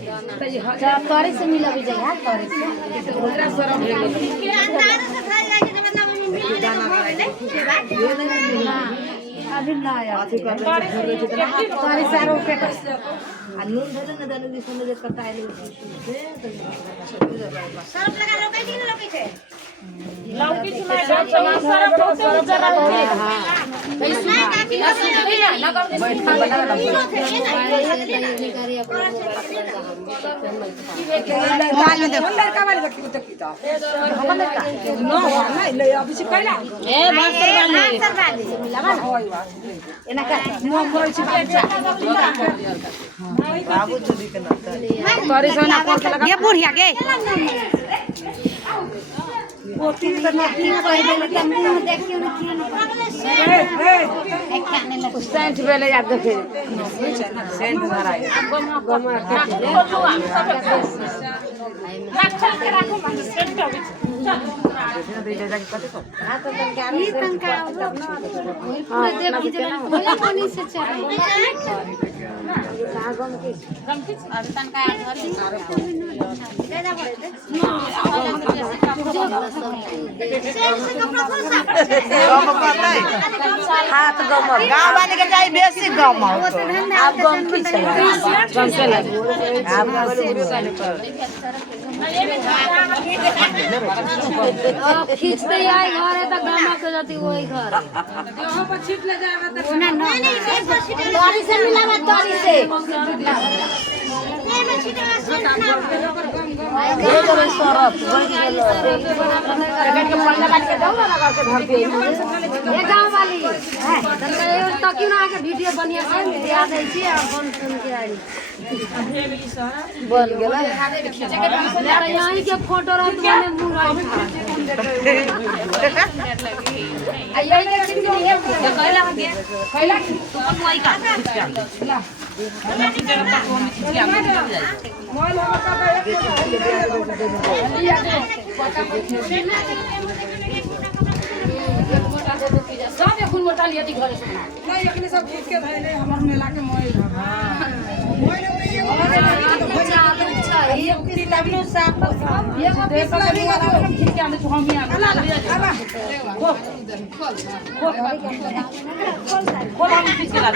तोरे से मिला भी जगह तोरे से अभी ना आया तोरे सारो के नून धरे न दाने दिस में कटा आइले सरफ लगा लौकी दिन लौकी थे लौकी छुला सब सरफ होते जरा हां बुढ़िया गे पोती तो नकी कह देले त मुंह देखियो न की एक खाने लग सेंट बेले आप देखे सेंट धराई गमा रखल के राखो सेंट होई ई तंका पूरा देख जगह भले पानी से चढ़ गम के अब तंका धरी ले जा पड़े हाथ गमल गांव वाले के जाई बेसी गमल आप गम की छै गम के लगे आप खींचते आई घर है त गमा के जाती वही घर वहां पर छीट ले जाएगा त नहीं तोरी से मिलावा तोरी से नहीं मैं छीटेगा सरफ के पल्ला काट के दो ना करके धर के ये गांव वाली है त क्यों ना आके वीडियो बनिया से दिया दै छी आ बन सुन के आई बन गेला यहीं के फोटो रहत में मुराई आ यहीं के चिन्ह है कहला कहला तू कोई का ला सब एखन मोटा लिया दी घर से नहीं एखने सब खींच के धइले हमर मेला के मोई मोई ये तिलबलो साफ ये पिछला भी खींच के आने तो हम ही आने खोल खोल हम खींच के ला